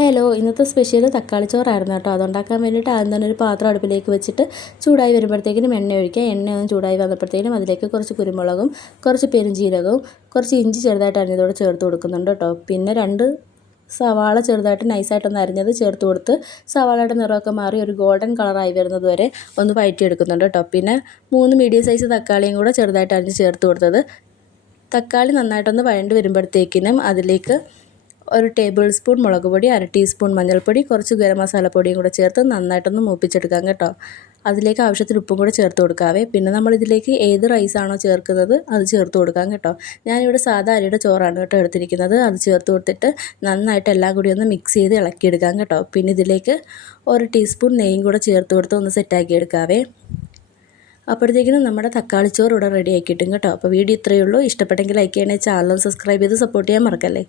Hello, ഇന്നത്തെ special തക്കാളി ചോറായിരുന്നു കേട്ടോ. അതുണ്ടാക്കാൻ വേണ്ടിയിട്ട് ആദ്യം തന്നെ ഒരു പാത്രം അടുപ്പിലേക്ക് വെച്ചിട്ട് ചൂടായി വരുമ്പോഴത്തേക്കിനും എണ്ണ ഒഴിക്കുക. എണ്ണ ഒന്ന് ചൂടായി വന്നപ്പോഴത്തേക്കിനും അതിലേക്ക് കുറച്ച് കുരുമുളകും കുറച്ച് പെരുംജീരകവും കുറച്ച് ഇഞ്ചി ചെറുതായിട്ട് അരിഞ്ഞതോടെ ചേർത്ത് കൊടുക്കുന്നുണ്ട് കേട്ടോ. പിന്നെ 2 സവാള ചെറുതായിട്ട് നൈസായിട്ടൊന്ന് അരിഞ്ഞത് ചേർത്ത് കൊടുത്ത് സവാളയുടെ നിറമൊക്കെ മാറി ഒരു ഗോൾഡൻ കളറായി വരുന്നത് വരെ ഒന്ന് വഴറ്റിയെടുക്കുന്നുണ്ട് കേട്ടോ. പിന്നെ 3 മീഡിയം സൈസ് തക്കാളിയും കൂടെ ചെറുതായിട്ട് അരിഞ്ഞ് ചേർത്ത് കൊടുത്തത്. തക്കാളി നന്നായിട്ടൊന്ന് വഴണ്ട് വരുമ്പോഴത്തേക്കിനും അതിലേക്ക് 1 ടേബിൾ സ്പൂൺ മുളക് പൊടി, 1/2 ടീസ്പൂൺ മഞ്ഞൾപ്പൊടി, കുറച്ച് ഗരം മസാലപ്പൊടിയും കൂടെ ചേർത്ത് നന്നായിട്ടൊന്ന് മൂപ്പിച്ചെടുക്കാം കേട്ടോ. അതിലേക്ക് ആവശ്യത്തിന് ഉപ്പും കൂടെ ചേർത്ത് കൊടുക്കാവേ. പിന്നെ നമ്മളിതിലേക്ക് ഏത് റൈസാണോ ചേർക്കുന്നത് അത് ചേർത്ത് കൊടുക്കാം കേട്ടോ. ഞാനിവിടെ സാധാ അരിയുടെ ചോറാണ് കേട്ടോ എടുത്തിരിക്കുന്നത്. അത് ചേർത്ത് കൊടുത്തിട്ട് നന്നായിട്ട് എല്ലാം കൂടി ഒന്ന് മിക്സ് ചെയ്ത് ഇളക്കിയെടുക്കാം കേട്ടോ. പിന്നെ ഇതിലേക്ക് 1 ടീസ്പൂൺ നെയ്യും കൂടെ ചേർത്ത് കൊടുത്ത് ഒന്ന് സെറ്റാക്കി എടുക്കാവേ. അപ്പോഴത്തേക്കിനും നമ്മുടെ തക്കാളിച്ചോറ് ഇവിടെ റെഡി ആക്കി കിട്ടും കേട്ടോ. അപ്പോൾ വീഡിയോ ഇത്രയേ ഉള്ളൂ. ഇഷ്ടപ്പെട്ടെങ്കിൽ ലൈക്ക് ചെയ്യണേ, ചാനൽ സബ്സ്ക്രൈബ് ചെയ്ത് സപ്പോർട്ട് ചെയ്യാൻ മറക്കല്ലേ.